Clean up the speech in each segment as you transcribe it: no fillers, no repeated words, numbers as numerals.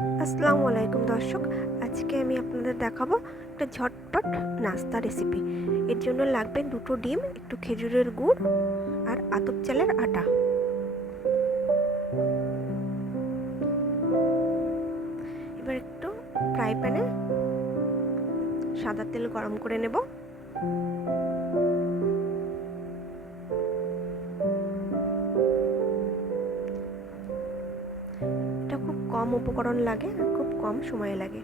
আসসালামু আলাইকুম দর্শক, আজকে আমি আপনাদের দেখাবো একটা ঝটপট নাস্তা রেসিপি। এর জন্য লাগবে দুটো ডিম, একটু খেজুরের গুড় আর আতপ চালের আটা। এবার একটু ফ্রাই প্যানে সাদা তেল গরম করে নেব। এটা খুব কম উপকরণ লাগে আর খুব কম সময় লাগে।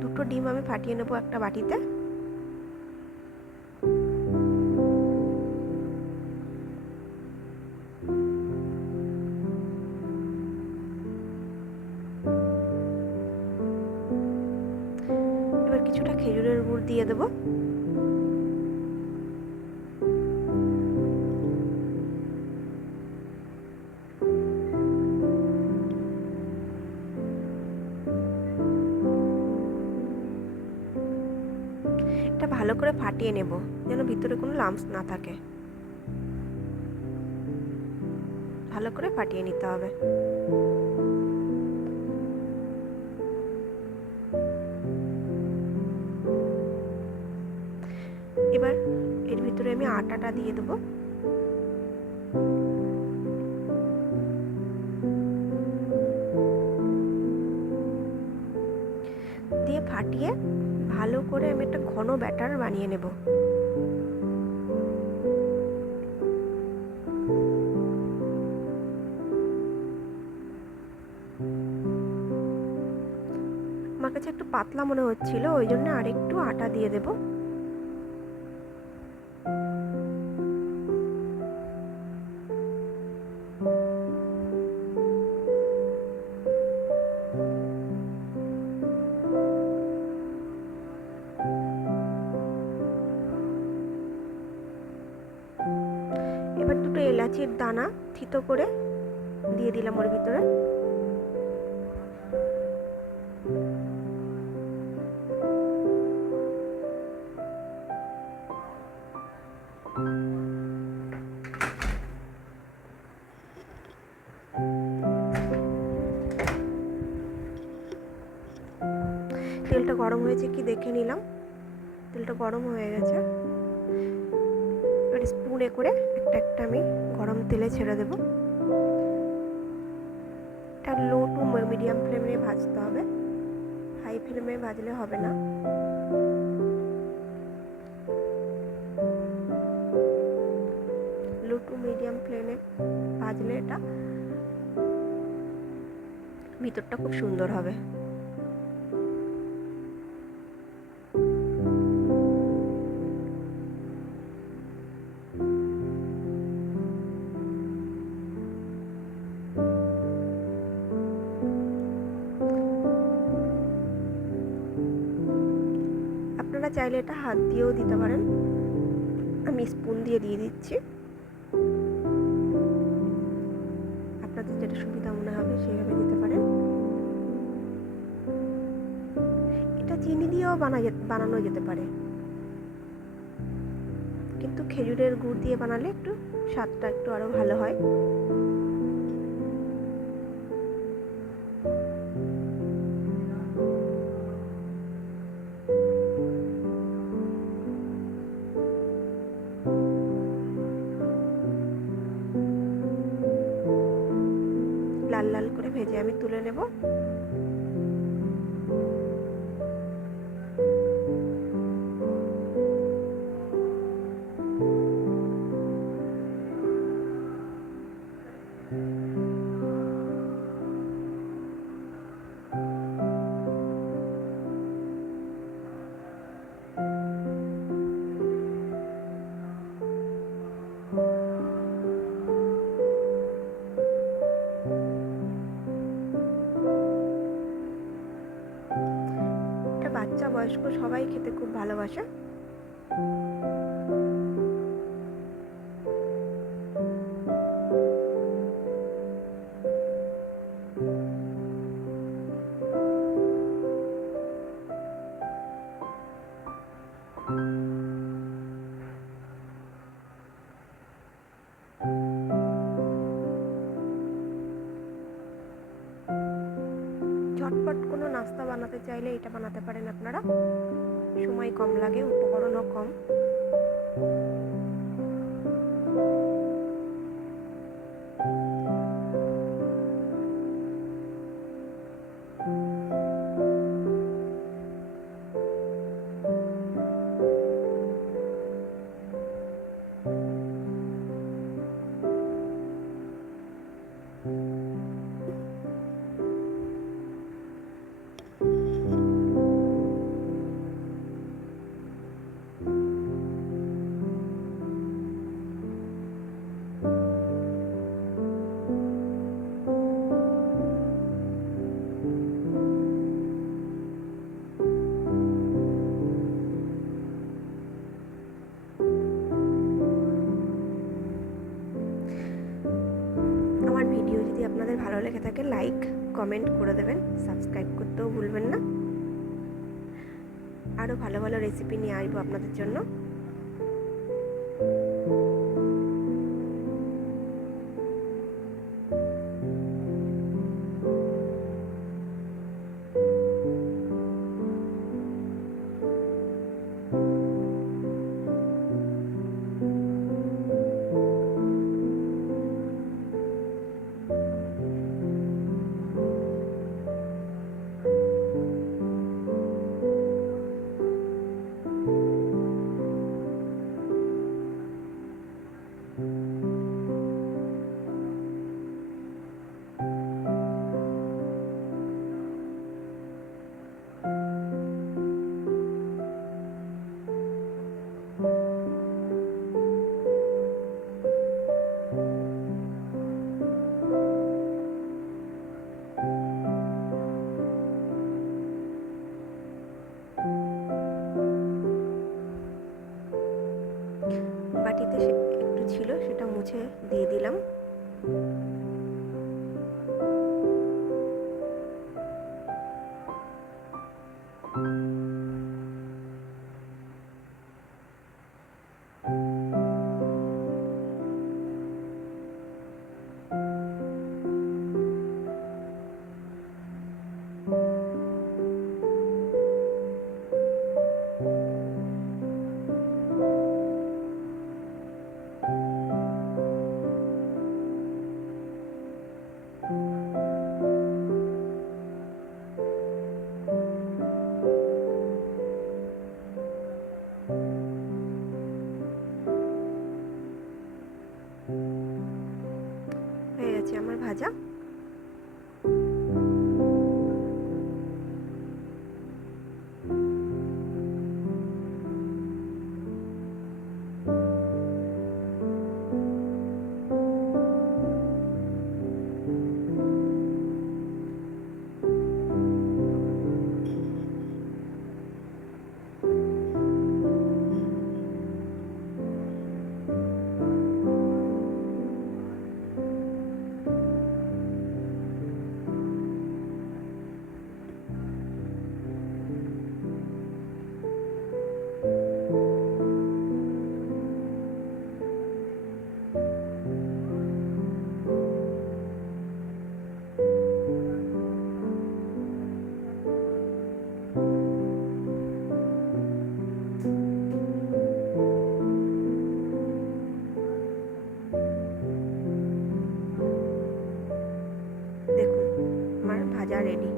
দুটো ডিম আমি ফাটিয়ে নেব একটা বাটিতে। এবার কিছুটা খেজুরের গুড় দিয়ে দেব। এটা ভালো করে ফাটিয়ে নেব যেন ভিতরে কোনো লাম্পস না থাকে। ভালো করে ফাটিয়ে নিতে হবে। এবার এর ভিতরে আমি আটাটা দিয়ে দেবো। দিয়ে ফাটিয়ে ভালো করে আমি একটা ঘন ব্যাটার বানিয়ে নেব। আমার কাছে একটু পাতলা মনে হচ্ছিল, ওই জন্য আরেকটু আটা দিয়ে দেব। এবার দুটো এলাচির দানা থিতো করে দিয়ে দিলাম ওর ভিতরে। তেলটা গরম হয়েছে কি দেখে নিলাম। তেলটা গরম হয়ে গেছে। এবার স্পুনে করে একটা একটা আমি গরম তেলে ছেড়ে দেব। এটা লো টু মিডিয়াম ফ্লেমে ভাজতে হবে, হাই ফ্লেমে ভাজলে হবে না। লো টু মিডিয়াম ফ্লেমে ভাজলে এটা ভিতরটা খুব সুন্দর হবে। আপনারা চাইলে এটা হাত দিয়েও দিতে পারেন, আমি স্পুন দিয়ে দিচ্ছি। আপনাদের যেটা সুবিধা মনে হবে সেইভাবে দিতে পারেন। এটা চিনি দিয়েও বানানো যেতে পারে, কিন্তু খেজুরের গুড় দিয়ে বানালে একটু স্বাদটা একটু আরো ভালো হয়। লাল লাল করে ভেজে আমি তুলে নেব। এটা বাচ্চা বয়স্ক সবাই খেতে খুব ভালোবাসে। ঝটপট কোনো নাস্তা বানাতে চাইলে এটা বানাতে পারেন আপনারা। সময় কম লাগে, উপকরণও কম। আমার ভিডিও যদি আপনাদের ভালো লেগে থাকে লাইক কমেন্ট করে দেবেন, সাবস্ক্রাইব করতেও ভুলবেন না। আরও ভালো ভালো রেসিপি নিয়ে আসবো আপনাদের জন্য। বাটিতে একটু ছিল, সেটা মুছে দিয়ে দিলাম। হয়ে গেছে আমার ভাজা। ভাজা রেডি।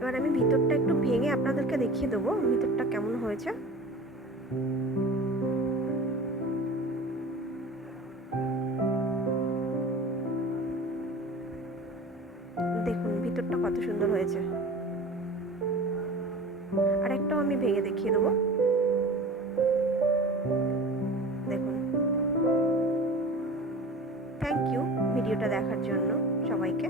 এবার আমি ভিতরটা একটু ভেঙে আপনাদেরকে দেখিয়ে দেবো ভিতরটা কেমন হয়েছে। দেখুন ভিতরটা কত সুন্দর হয়েছে। আর একটাও আমি ভেঙে দেখিয়ে দেবো। দেখুন। থ্যাংক ইউ ভিডিওটা দেখার জন্য সবাইকে।